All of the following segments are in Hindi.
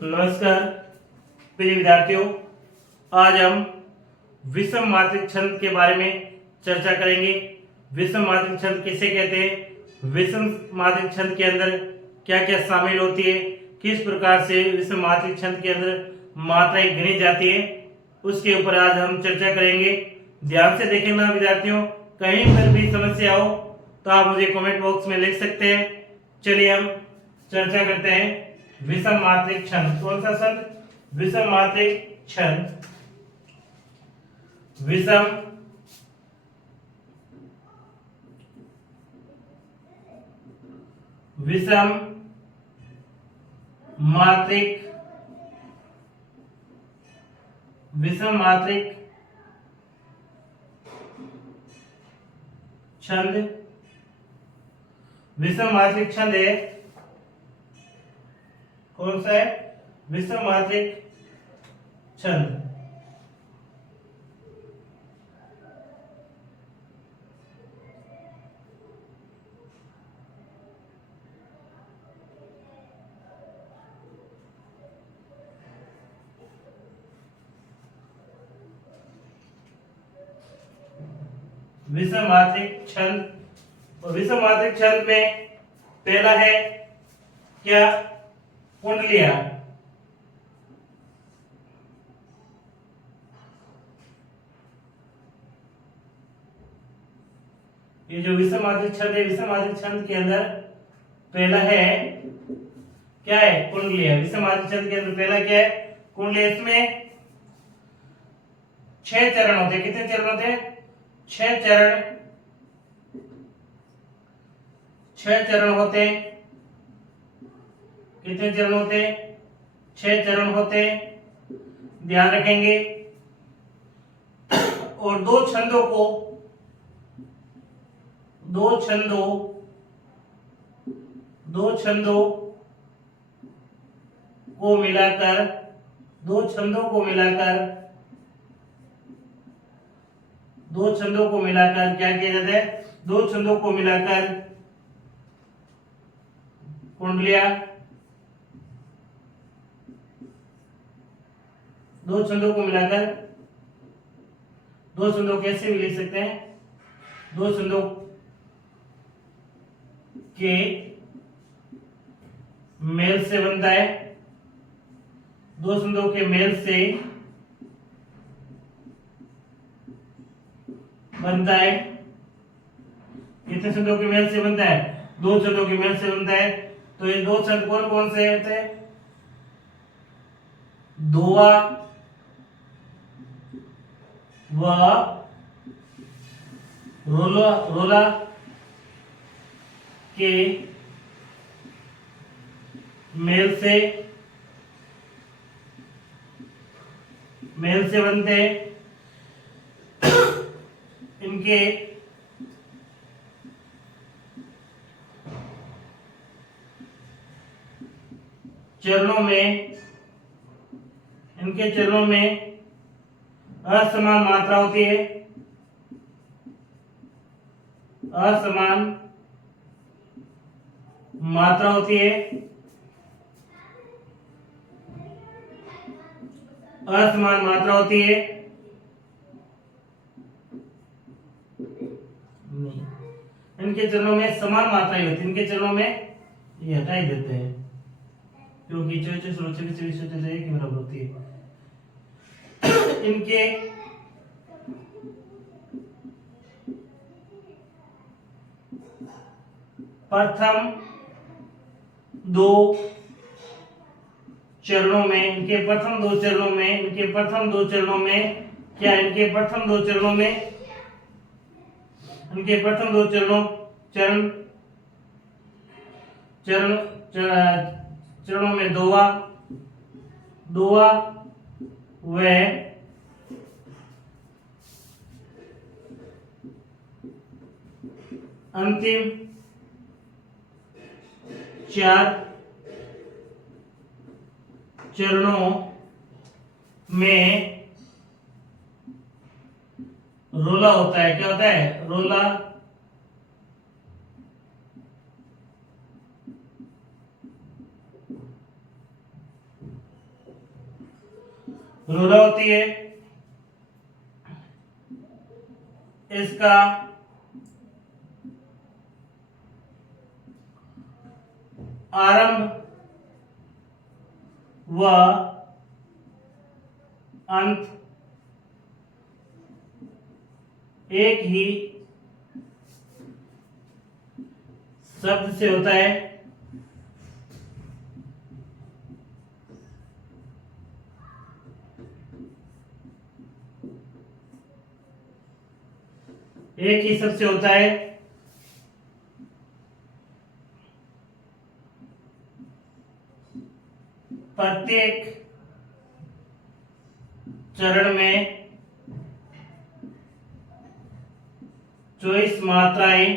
नमस्कार प्रिय विद्यार्थियों, आज हम विषम मात्रिक छंद के बारे में चर्चा करेंगे। विषम मात्रिक छंद किसे कहते हैं, विषम मात्रिक छंद के अंदर क्या क्या शामिल होती है, किस प्रकार से विषम मात्रिक छंद के अंदर मात्राएं गिनी जाती है, उसके ऊपर आज हम चर्चा करेंगे। ध्यान से देखें विद्यार्थियों, कहीं पर भी समस्या हो तो आप मुझे कमेंट बॉक्स में लिख सकते हैं। चलिए हम चर्चा करते हैं। विषम मात्रिक छंद, कौन सा छंद, विषम मात्रिक छंद। विषम विषम मात्रिक विषम मात्रिक छंद, विषम मात्रिक छंद है, कौन सा है, विषम मात्रिक छंद। विषम मात्रिक छंद, और विषम मात्रिक छंद में पहला है क्या, कुंडलियां। ये जो विषम मात्रिक छंद है, विषम मात्रिक छंद के अंदर पहला है क्या है, कुंडलियां। विषम मात्रिक छंद के अंदर पहला क्या है, कुंडलियां। इसमें 6 चरण होते हैं। कितने चरण होते हैं, 6 चरण, 6 चरण होते हैं। कितने चरण होते हैं, 6 चरण होते हैं, ध्यान रखेंगे। और दो छंदों को मिलाकर, दो छंदों को मिलाकर क्या किया जाता है, दो छंदों को मिलाकर कुंडलियां, दो छंदों को मिलाकर, दो छंदों कैसे भी लिख सकते हैं, दो छंदों के मेल से बनता है, दो छंदों के मेल से बनता है। कितने छंदों के मेल से बनता है, दो छंदों के मेल से बनता है। तो ये दो छंद कौन कौन से होते हैं, दोहा व रोला के मेल से बनते हैं। इनके चरणों में असमान मात्रा होती है, असमान मात्रा होती है, असमान मात्रा होती है। इनके चरणों में समान मात्राएं होती है, इनके चरणों में ये हटा ही देते हैं क्योंकि चौचे सुरक्षा की विशेषता एक बराबर होती है। इनके प्रथम दो चरणों में क्या, इनके प्रथम दो चरणों में दोहा व अंतिम 4 चरणों में रोला होता है। क्या होता है, रोला। रोला होती है। इसका आरंभ व अंत एक ही शब्द से होता है। एक ही शब्द से होता है। प्रत्येक चरण में 24 मात्राएं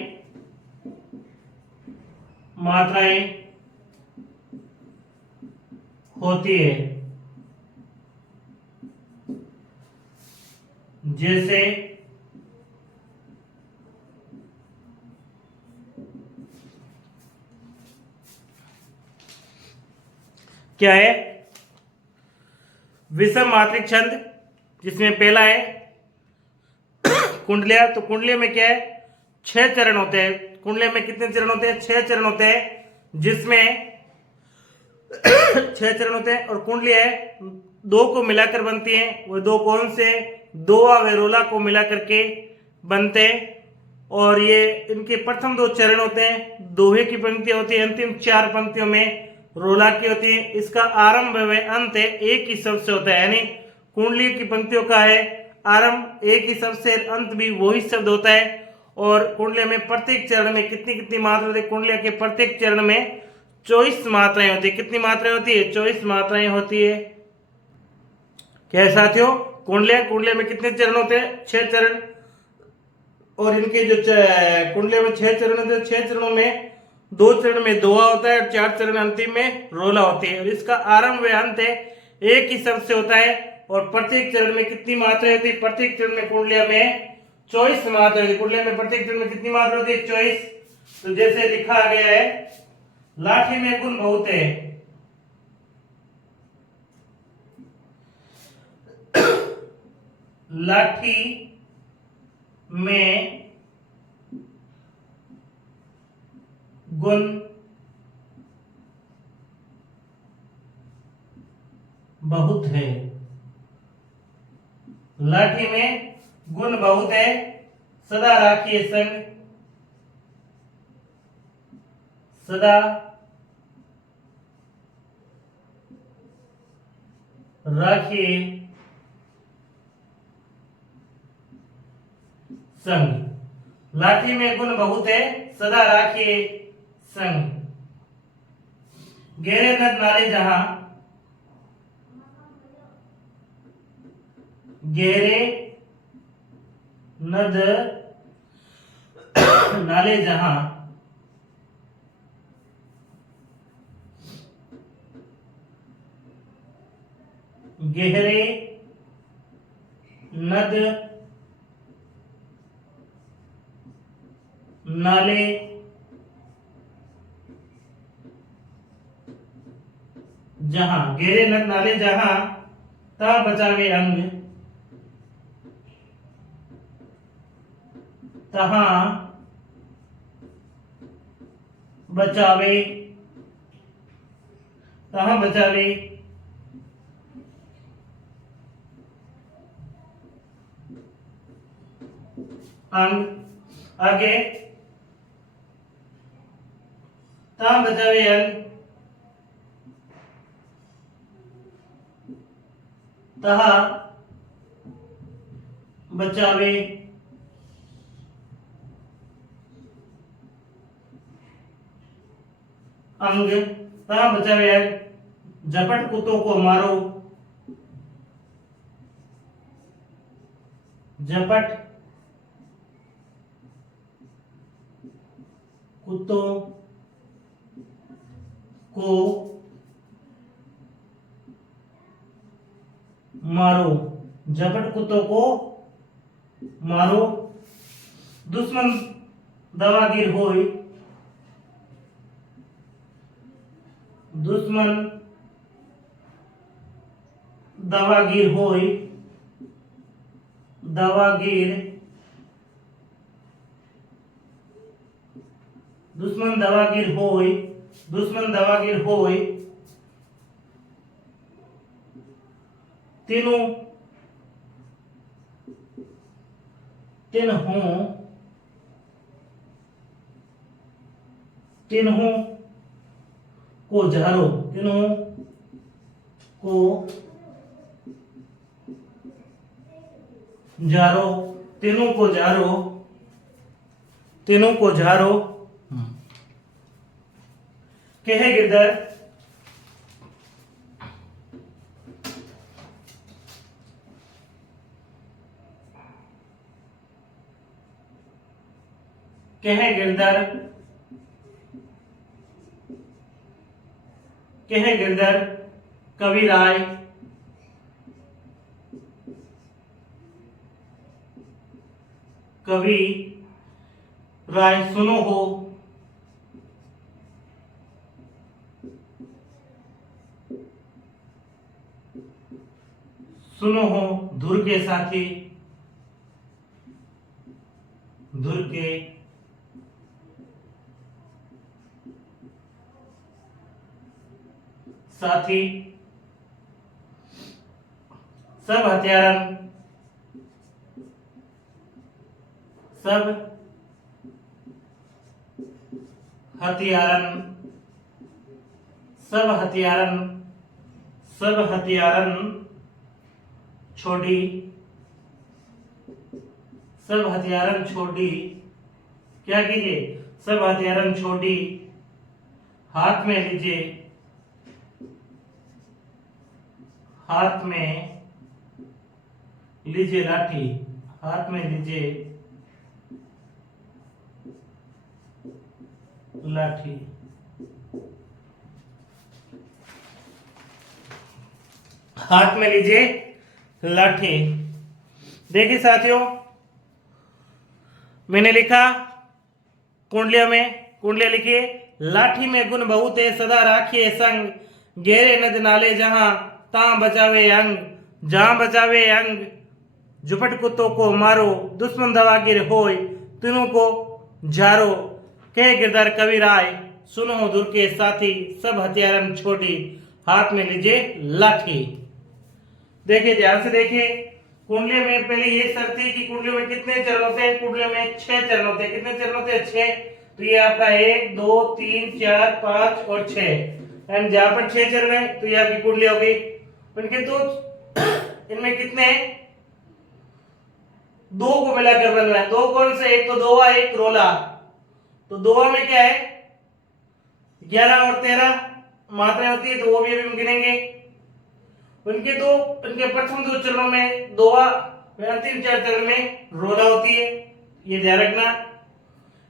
होती है। जैसे क्या है? विषम मात्रिक छंद, जिसमें पहला है कुंडलिया। तो कुंडलिया में क्या है? 6 चरण होते हैं। कुंडलिया में कितने चरण होते हैं? 6 चरण होते हैं, जिसमें 6 चरण होते हैं। और कुंडलिया है 2 को मिलाकर बनती है। वो 2 कौन से? दोहा व रोला को मिलाकर के बनते हैं। और ये इनके प्रथम 2 चरण होते हैं, दोहे की पंक्तियां होती है। अंतिम 4 पंक्तियों में रोला की होती है। इसका आरंभ व अंत एक ही शब्द से होता है। यानी कुंडली की पंक्तियों का है आरंभ एक ही शब्द से, अंत भी वही शब्द होता है। और कुंडलिया में प्रत्येक चरण में कितनी कितनी मात्रा होती है? कुंडलिया के प्रत्येक चरण में 24 मात्राएं होती है। कितनी मात्राएं होती है? 24 मात्राएं होती है। क्या है साथियों? कुंडलिया में कितने चरण होते हैं? 6 चरण। और इनके जो कुंडलिया में 6 चरण होते हैं, 6 चरणों में 2 चरण में दोहा होता है और 4 चरण अंतिम में रोला होती है। और इसका आरंभ व अंत एक ही शब्द से होता है। और प्रत्येक चरण में कितनी मात्रा होती है? प्रत्येक चरण में कुंडलिया में 24 मात्रा होती है। कुंडलिया में प्रत्येक चरण में कितनी मात्रा होती है? 24। तो जैसे लिखा गया है, लाठी में गुण बहुत है। लाठी में गुण बहुत है। लाठी में गुण बहुत है, सदा राखिए संग। सदा राखिए संग। लाठी में गुण बहुत है, सदा राखिए संग। गहरे नद नाले जहां, गहरे नद नाले जहां, गहरे नद नाले जहां, गहरे नद नाले जहां, ता बचावे अंग, तहां बचावे, तहां बचावे अंग। आगे तहां बचावे अंग, तहां बचावे अंग, तहां बचावे अंग। झपट कुत्तों को मारो, झपट कुत्तों को मारो, झपट कुत्तों को मारो। दुश्मन दवागीर होय, दुश्मन दावागीर होय, दावागीर, दुश्मन दावागीर होय, दुश्मन दावागीर होय, तीनों तिन्हों तिन्हों को झारो, तिन्हों को झारो, तीनों को झारो, तीनों को झारो, कहे गिरधर, कहे गिरधर, कहे गिरधर, कवि राय, कवि राय सुनो हो, सुनो हो धुर के साथी, धुर के साथी, सब हथियारन, सब हथियारन, सब हथियारन, सब हथियारन छोड़ी, सब हथियारन छोड़ी, क्या कीजिए, सब हथियारन छोड़ी, हाथ में लीजिए, हाथ में लीजिए लाठी, हाथ में लीजिए लाठी, हाथ में लीजिए लाठी। देखिए साथियों, मैंने लिखा कुंडलिया में, कुंडलिया लिखिए, लाठी में गुण बहुत है सदा राखिए संग, गहरे नद नाले जहां तां बचावे अंग, जहां बचावे अंग, झुपट कुत्तों को मारो, दुश्मन दवागीर होय, तीनों को झारो, कहे गिरधर कवि राय सुनो धुर के साथी, सब हथियारन छोड़ी, हाथ में लीजिए लाठी। देखिए ध्यान से देखिए, कुंडली में पहले ये शर्त थी कि कुंडली में कितने चरण होते हैं, कुंडली में 6 चरण होते हैं। कितने चरण होते हैं? 6। तो ये आपका 1 2 3 4 5 और 6, एंड जहां पर 6 चरण है तो ये आपकी कुंडली हो गई। उनके तो इनमें कितने हैं? 2 को मिलाकर बन रहा है। 2 कौन से? एक तो दोवा, एक रोला। तो दोवा में क्या है? 11 और 13 मात्राएं होती है, तो वो भी अभी हम गिनेंगे। उनके तो उनके प्रथम 2 चरणों में दोवा, अंतिम 4 चरण में रोला होती है, ये ध्यान रखना।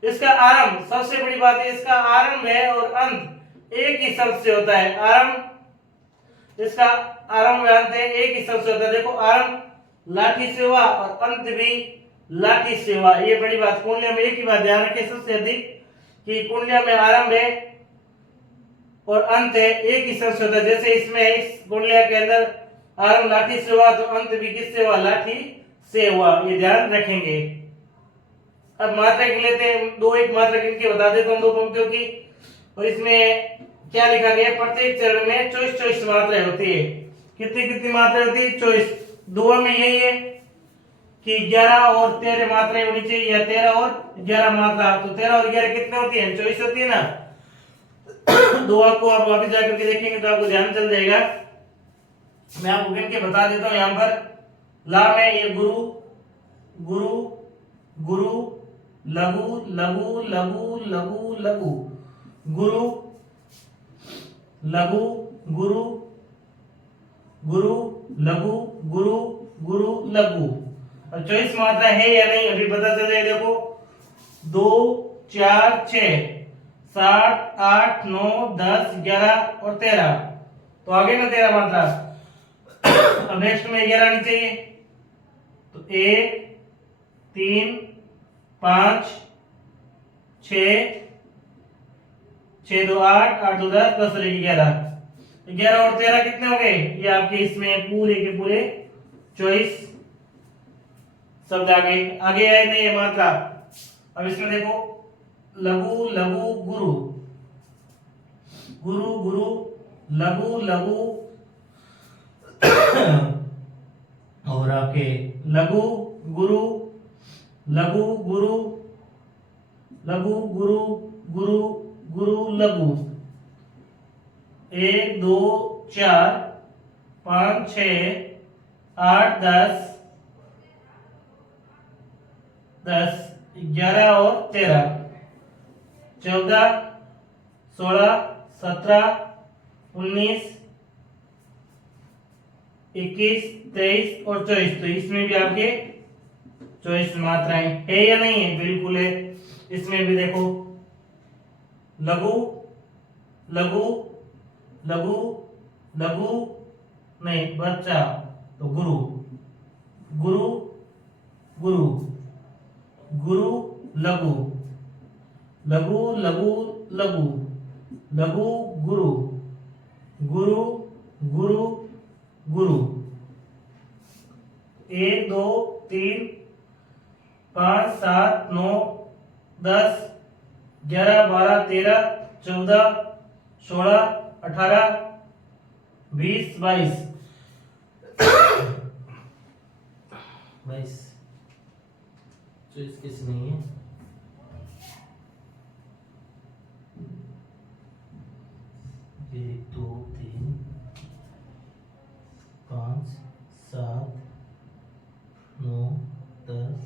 इसका आरंभ, सबसे बड़ी बात है, इसका आरंभ है और अंत एक ही शब्द से होता है। आरंभ, इसका आरंभ अंत है एक ही शब्द से होता है। देखो, आरंभ लाठी से हुआ और अंत भी लाठी से हुआ, ये बड़ी बात। कुंडलिया में एक ही बात ध्यान रखें सबसे अधिक, कि कुंडलिया में आरंभ है और अंत है एक ही शब्द से होता है। जैसे इसमें इस कुंडलिया के अंदर आरंभ लाठी से हुआ तो अंत भी किससे हुआ? लाठी से हुआ, ये ध्यान रखेंगे। अब मात्रा लिख लेते हैं, 2 एक मात्रा इनकी बता देता हूं 2 पंक्तियों की। और इसमें क्या लिखा गया? प्रत्येक चरण में 24 मात्राएं होती है। कितनी कितनी मात्राएं होती है? 24। दोहा में यही है कि 11 और 13 मात्राएं होनी चाहिए, या 13 और 11 मात्रा। तो 13 और 11 कितने होती है? 24 होती है ना। दोहा को आप वापस जाकर के देखेंगे तो आपको ध्यान चल जाएगा। मैं आपको गिन के बता देता हूं। यहां पर ला में ये गुरु, गुरु, गुरु, लघु, लघु, लघु, लघु, लघु, गुरु, लघु, गुरु, गुरु, लघु, गुरु, गुरु, लघु। अब 24 मात्रा है या नहीं अभी पता चल जाए। देखो, 2 4 6 7 8 9 10 11 और 13, तो आगे ना 13 मात्रा। अब नेक्स्ट में 11 आनी चाहिए। तो 1 3 5 6 6 2 8 8 2 10 10 11। 11 और 13 कितने हो गए? ये आपके इसमें पूरे के पूरे 24 शब्द आ गए। आगे आए नहीं है मात्रा। अब इसमें देखो लघु लघु गुरु, गुरु गुरु, लघु लघु और आपके लघु गुरु, लघु गुरु, लघु गुरु, गुरु गुरु लघु। 1 2 4 5 6 8 10 10 11 और 13 14 16 17 19 21 23 और 24। तो इसमें भी आपके 24 मात्राएं है या नहीं है? बिल्कुल है। इसमें भी देखो लघु लघु लघु लघु नहीं बच्चा, तो गुरु गुरु गुरु गुरु लघु लघु लघु लघु लघु गुरु गुरु गुरु गुरु। 1 2 3 5 7 9 10 11 12 13 14 16 18 20 22 22 तो इसके से नहीं है। 1 2 3 5 7 9 10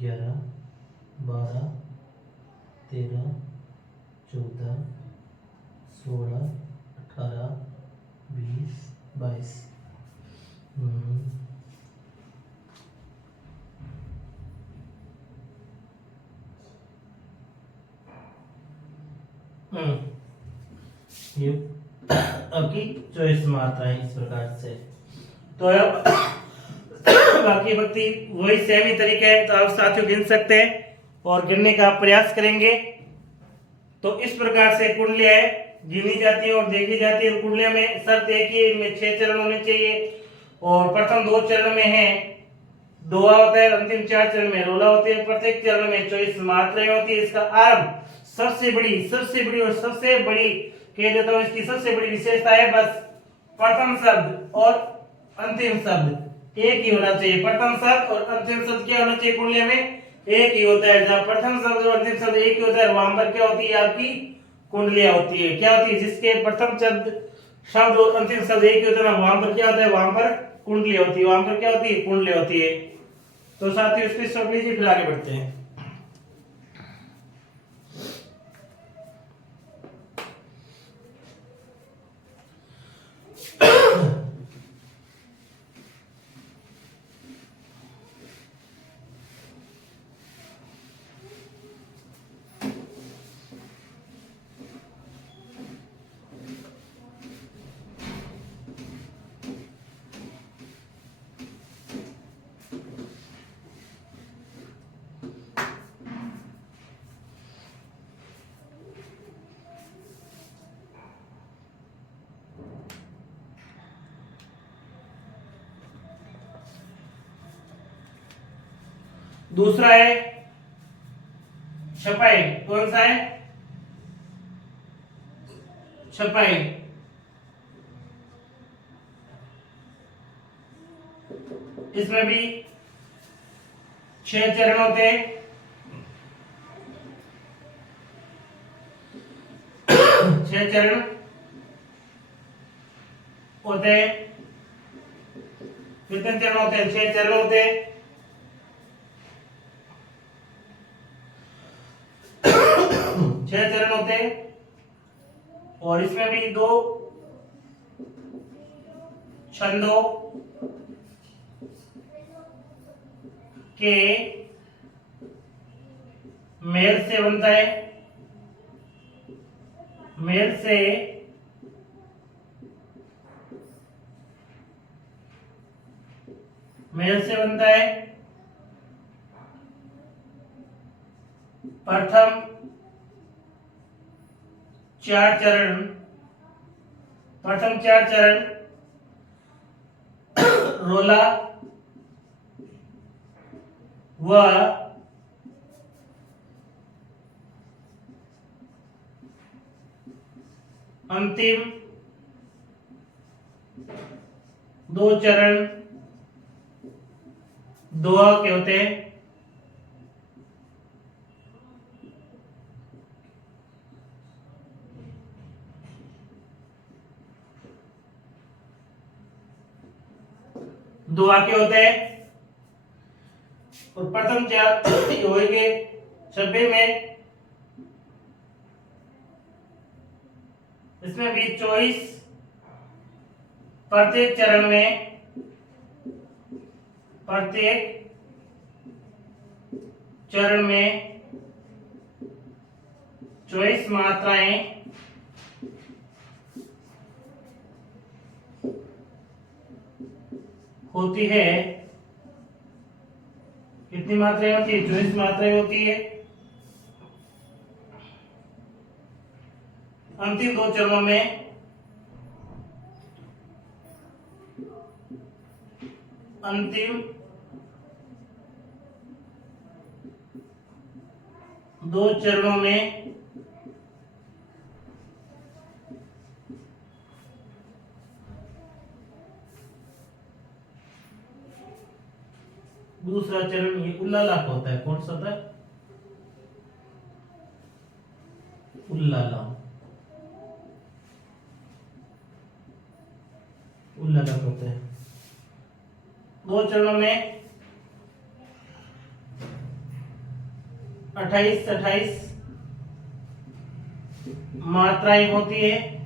11 12 13 14 16 18 20 22। ये आपकी चॉइस मात्राएं इस प्रकार से। तो अब बाकी भक्ति वही सेम ही तरीका है, तो आप साथियों गिन सकते हैं और गिनने का प्रयास करेंगे। तो इस प्रकार से कुंडलियां गिनी जाती है और देखी जाती है। कुंडलियों में शर्त एक ही, इनमें 6 चरण होने चाहिए और प्रथम 2 चरण में है दोहा होता है, अंतिम 4 चरण में रोला होती है। प्रत्येक चरण में 24 मात्राएं होती है। इसका आरंभ सबसे बड़ी और सबसे बड़ी कह देता हूं, इसकी सबसे बड़ी विशेषता है बस प्रथम शब्द और अंतिम शब्द एक ही होना चाहिए। प्रथम शब्द और अंतिम शब्द क्या होना चाहिए? कुंडलियों में एक ही होता है। जहां प्रथम शब्द और अंतिम शब्द एक ही होता है वहां पर क्या होती है? आपकी कुंडलियां होती है। क्या होती है? जिसके प्रथम शब्द और अंतिम शब्द एक ही होता है ना, वहां पर क्या होता है? वहां पर कुंडलियां होती है। वहां पर क्या होती है? कुंडलियां होती है। तो साथियों इसकी सब लीजिए, फिर आगे बढ़ते हैं। दूसरा है छपाई। कौन सा है? छपाई। इसमें भी 6 चरण होते हैं। 6 चरण होते हैं। कितने चरण होते हैं? 6 चरण होते हैं। 6 चरण होते हैं और इसमें भी 2 छंदों के मेल से बनता है। मेल से बनता है प्रथम 4 चरण प्रथम 4 चरण रोला व अंतिम 2 चरण दोहा के होते हैं। दोहा के होते हैं और प्रथम 4 दोहे के 90 में इसमें भी 24 प्रत्येक चरण में में 24 मात्राएं होती है। कितनी मात्राएं होती है? 24 मात्राएं होती है। अंतिम 2 चरणों में अंतिम 2 चरणों में दूसरा चरण ये उल्लाला का होता है। कौन सा था? उल्लाला होता है। 2 चरणों में 28 मात्राएं होती है।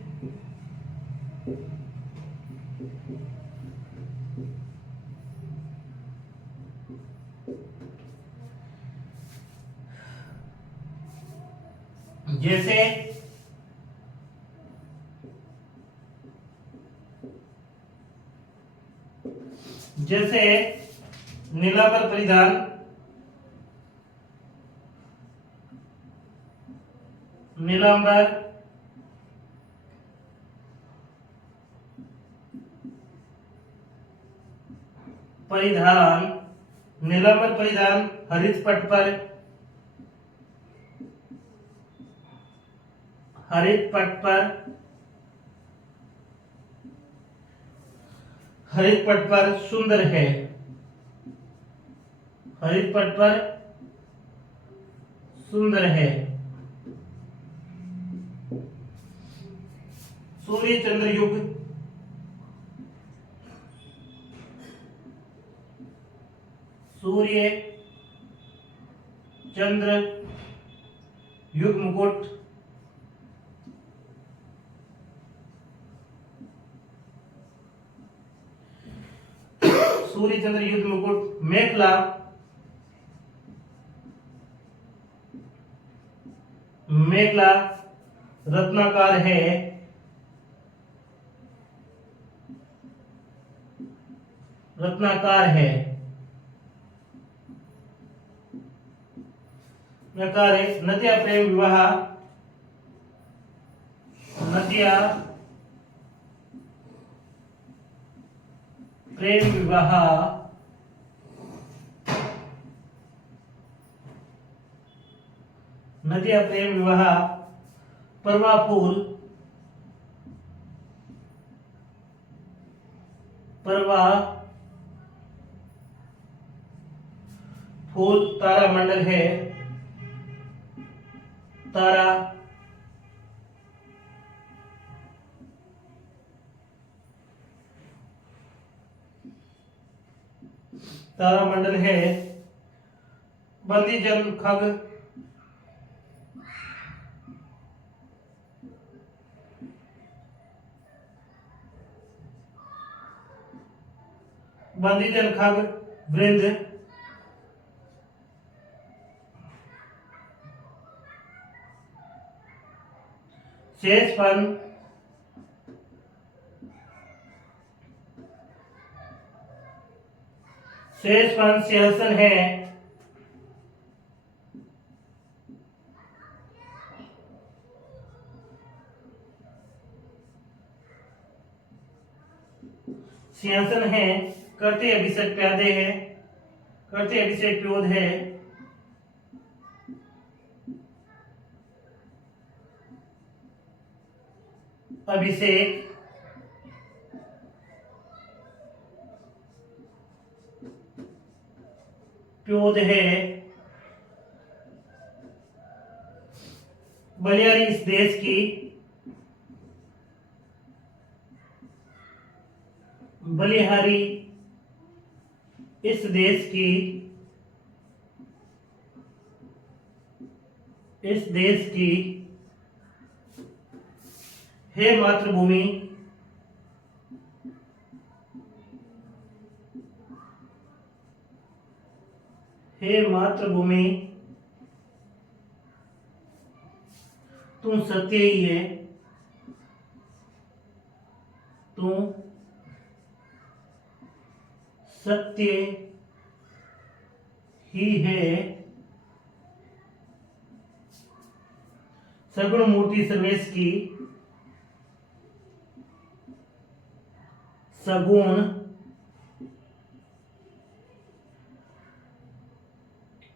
जैसे नीलांबर परिधान, नीलांबर परिधान हरित पट पर सुंदर है। हरित पट पर सुंदर है। सूर्य चंद्र युग, सूर्य चंद्र युग मुकुट, सूर्य चंद्र युग मुकुट मेखला रत्नाकार है। नदिया प्रेम विवाह, नदिया प्रेम विवाह परवा फूल तारा मंडल है। तारा मंडल है। बंदी जन खग, वृंद, शेषफन, सिंहासन है। सिंहासन है, करते अभिषेक प्यादे है, करते अभिषेक प्योद है, अभिषेक प्योद है, बलियारी इस देश की, बलिहारी इस देश की, इस देश की हे मातृभूमि, हे मातृभूमि तू सत्य ही है, तू सत्य ही है, सगुण मूर्ति सर्वेश की, सगुण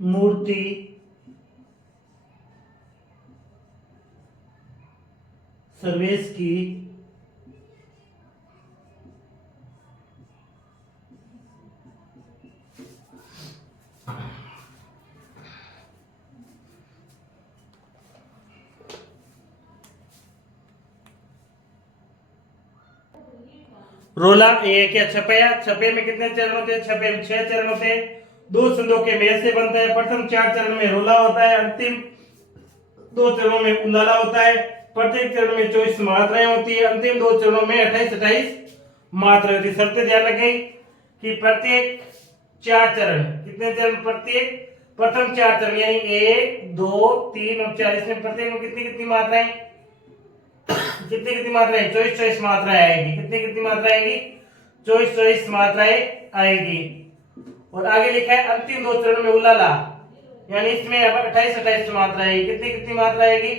मूर्ति सर्वेश की, रोला ये क्या छपया, छपे में कितने चरण होते हैं, छपे में 6 चरण होते हैं, दो संदों के मेल से बनता है। प्रथम 4 चरण में रोला होता है, अंतिम 2 चरणों में उल्लाला होता है। प्रत्येक चरण में 24 मात्राएं होती है, अंतिम 2 चरणों में 28 मात्रा होती है। शर्तें ध्यान रखें कि प्रत्येक 4 चरण, कितने चरण प्रत्येक, प्रथम 4 चरण यानी 1 2 3 और 4, इसमें प्रत्येक में कितनी कितनी मात्राएं, कितनी मात्राएं 24 मात्राएं आएगी, कितनी मात्रा आएगी 24 मात्राएं आएगी। और आगे लिखा है अंतिम 2 चरण में उल्लाला, यानी इसमें अब 28 मात्रा आएगी, कितनी मात्रा आएगी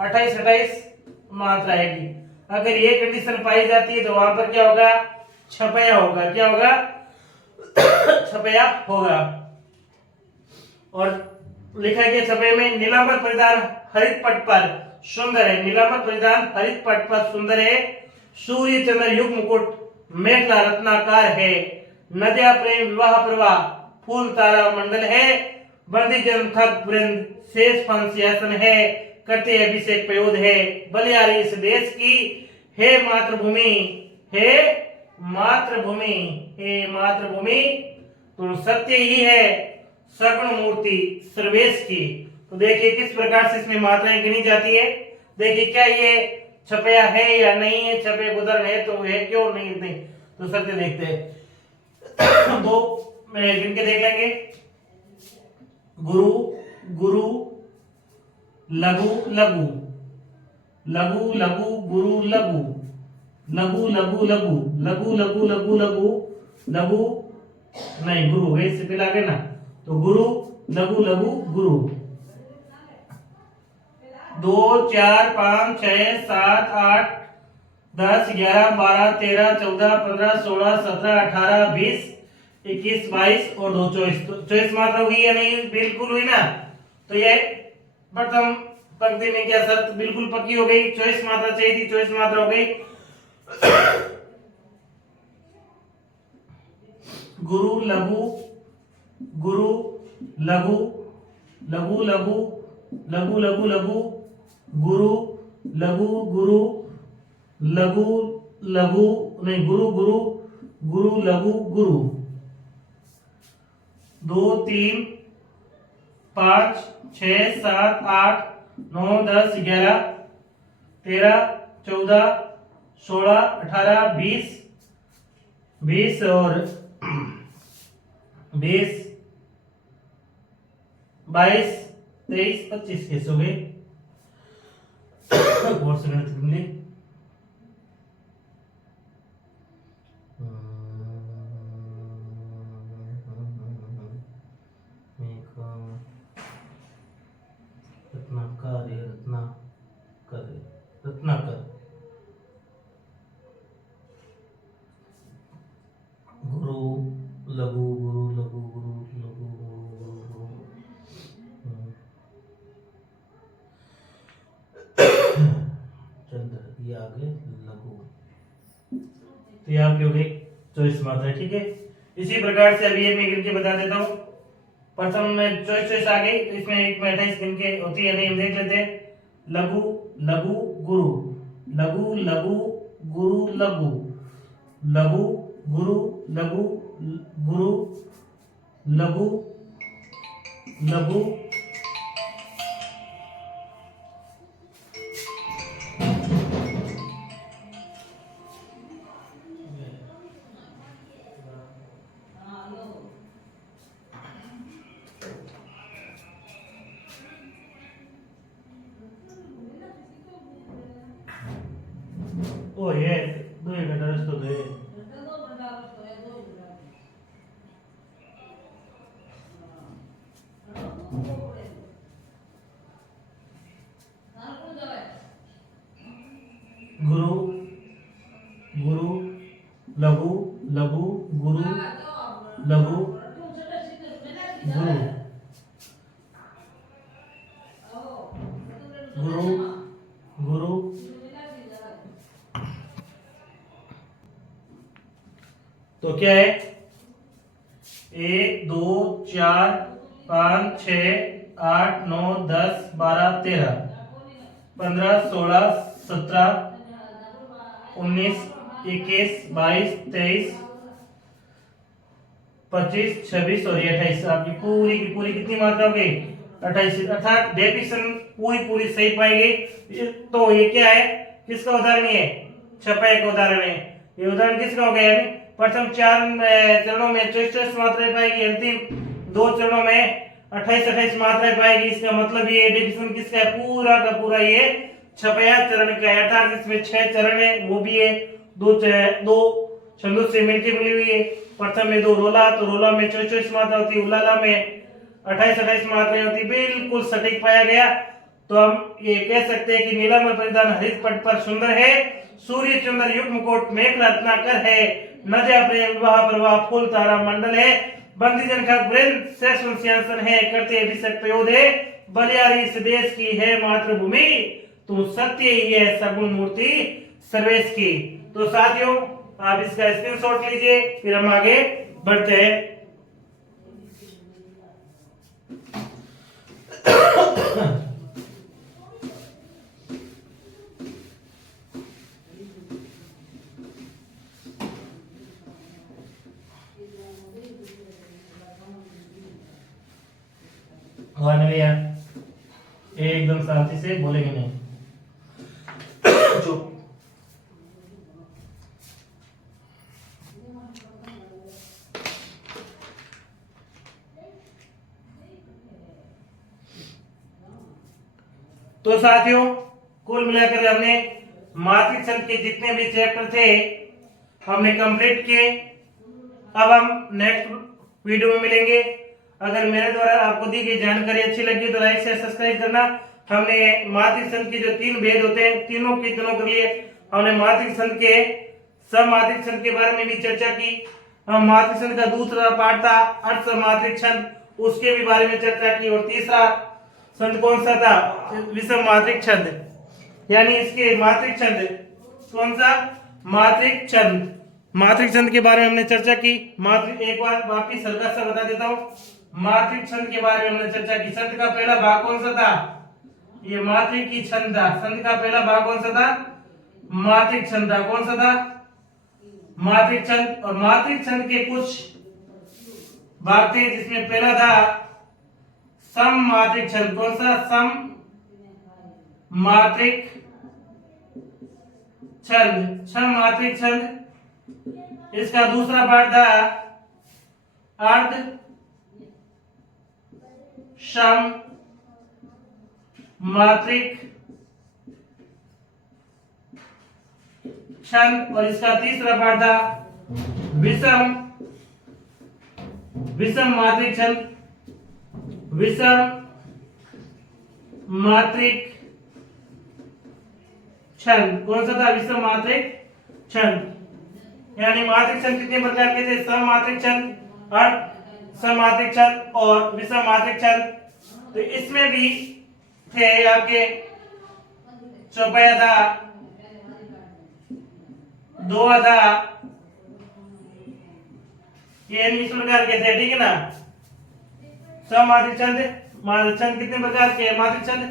28 मात्रा आएगी। अगर ये कंडीशन पाई जाती है तो वहां पर क्या होगा, छपया होगा, क्या होगा छपया होगा। और लिखा गया छपे में नीलांबर परिधान हरित पट पर सुंदर है, नीलांबर परिधान हरित पट पर सुंदर है, सूर्य चंद्र युग मुकुट मेघला रत्नाकार है, नदिया प्रेम विवाह प्रवाह फूल तारा मंडल है, बंदी जन खग वृंद शेष फन सिंहासन है, करते अभिषेक प्रयोद है, बलियारी इस देश की, हे मातृभूमि, हे मातृभूमि, हे मातृभूमि तुम सत्य ही है, सगुण मूर्ति सर्वेश की। तो देखिए किस प्रकार से इसमें मात्राएं गिनी जाती है। देखिए क्या ये छपया है या नहीं है, छपे उदाहरण है तो है, क्यों नहीं, तो सत्य देखते हैं। दो गिन के देख लेंगे, गुरु गुरु लघु लघु लघु लघु गुरु लघु लघु लघु लघु लघु लघु लघु लघु लघु नहीं गुरु है, इससे पहले आगे ना, तो गुरु लघु लघु गुरु 2 4 5 6 7 8 10 11 12 13 14 15 16 17 18 20 21 22 और 2 24, तो 24 मात्रा हुई या नहीं, बिल्कुल हुई ना। तो ये प्रथम पंक्ति में क्या शर्त बिल्कुल पक्की हो गई, 24 मात्रा चाहिए थी, 24 मात्रा हो गई। गुरु लघु गुरु लघु लघु लघु लघु लघु लघु गुरु लघु गुरु लघु लघु नहीं गुरु गुरु गुरु लघु गुरु 2 3 5 6 7 8 9 10 11 13 14 16 18 20 20 और 20 22 23 25 केस हो गए। और से गणित करने रत्नाकर ये आगे लघु। तो ये आपकी हो गई 24 मात्रा, ठीक है। इसी प्रकार से अभी ये मैं गिन के बता देता हूँ। प्रथम में 24 आ गई, तो इसमें एक में 28 गिन के होती है, नहीं हम देख लेते हैं। लघु लघु गुरु, लघु लघु गुरु लघु, लघु गुरु लघु गुरु लघु लघु ओ ये दो ही घटा तो दे गुरु गुरु लघु लघु गुरु लघु गुरु गुरु गुरु। तो क्या है? 1 2 4 5 6 8 9 10 12 13 15 16 17 19 21 22 23 25 26 और 28 आपकी पूरी की पूरी कितनी मात्रा हो गई? 28। अर्थात डेफिनेशन पूरी पूरी सही पाई गई। तो ये क्या है? किसका उदाहरण है? छपाई का उदाहरण है। ये उदाहरण किसका हो गया? प्रथम 4 चरणों में 24 मात्राएं पाएगी, अंतिम 2 चरणों में 28 मात्राएं पाएगी। इसका मतलब ये डेफिनेशन किसका है? पूरा का पूरा ये छपया चरण का है। अर्थात इसमें 6 चरण है, वो भी है, दो छंदों से मिलकर मिली हुई है। प्रथम में 2 रोला, तो रोला में 24 मात्रा होती है, उलाला में 28 मात्राएं होती, बिल्कुल सटीक पाया गया। तो हम ये कह सकते हैं कि नीलांबर परिधान हरित पट पर सुंदर है, सूर्य चंद्र युग मुकुट मेघ रत्नाकर है, नदिया प्रेम विवाह प्रवाह फूल तारा मंडल है, बंदी जन का वृंद से सिंहासन है, करते अभिषेक प्रयोद है, बलियारी इस देश की है मातृभूमि, तू सत्य ही है सगुण मूर्ति सर्वेश की। तो साथियों आप इसका स्क्रीनशॉट लीजिए, फिर हम आगे बढ़ते हैं। एकदम शांति से बोलेंगे नहीं। चुप। तो साथियों कुल मिलाकर हमने मात्रिक छंद के जितने भी चैप्टर थे हमने कंप्लीट किए। अब हम नेक्स्ट वीडियो में मिलेंगे। अगर मेरे द्वारा आपको दी गई जानकारी अच्छी लगी तो लाइक शेयर सब्सक्राइब करना। हमने मात्रिक छंद के जो 3 भेद होते हैं तीनों के कर लिए हमने मात्रिक छंद के सममात्रिक छंद के बारे में भी चर्चा की। हम मात्रिक छंद का दूसरा पार्ट था अर्ध सममात्रिक छंद, उसके भी बारे में चर्चा की। और तीसरा छंद कौन सा था? विषम मात्रिक छंद। यानी इसके मात्रिक छंद कौन सा? मात्रिक छंद। मात्रिक छंद के बारे में हमने चर्चा की। मात्रिक एक बार वापिस हल्का सा बता देता हूँ। मात्रिक छंद के बारे में हमने चर्चा की। छंद का पहला भाग कौन सा था? ये मात्रिक की छंद था। छंद का पहला भाग कौन सा था? मात्रिक छंद था। कौन सा था? मात्रिक छंद। और मात्रिक छंद के कुछ भाग थे जिसमें पहला था सम मात्रिक छंद। कौन सा? सम मात्रिक छंद। सम मात्रिक छंद। इसका दूसरा पार्ट था अर्ध सम मात्रिक छंद। और इसका तीसरा पार्ट था विषम मात्रिक छंद। विषम मात्रिक छंद। कौन सा था? विषम मात्रिक छंद। यानी मात्रिक छंद कितने प्रकार के थे? सममात्रिक छंद, अर्ध सममात्रिक छंद और विषम मात्रिक छंद। तो इसमें भी थे आपके चौपाया था दो आधा, ये इस प्रकार के थे, ठीक है ना। समात्रिक छंद, मात्रिक छंद कितने प्रकार के हैं? मात्रिक छंद,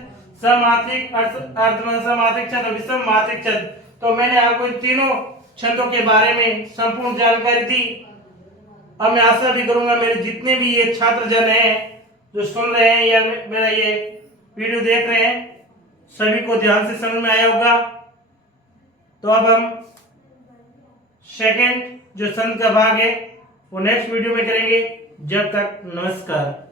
समात्रिक, अर्धमात्रिक छंद और विषम मात्रिक छंद। तो मैंने आपको इन तीनों छंदों के बारे में संपूर्ण जानकारी दी। अब मैं आशा भी करूंगा मेरे जितने भी ये छात्र जन हैं जो सुन रहे हैं या मेरा ये वीडियो देख रहे हैं, सभी को ध्यान से समझ में आया होगा। तो अब हम सेकंड जो छंद का भाग है वो नेक्स्ट वीडियो में करेंगे। जब तक नमस्कार।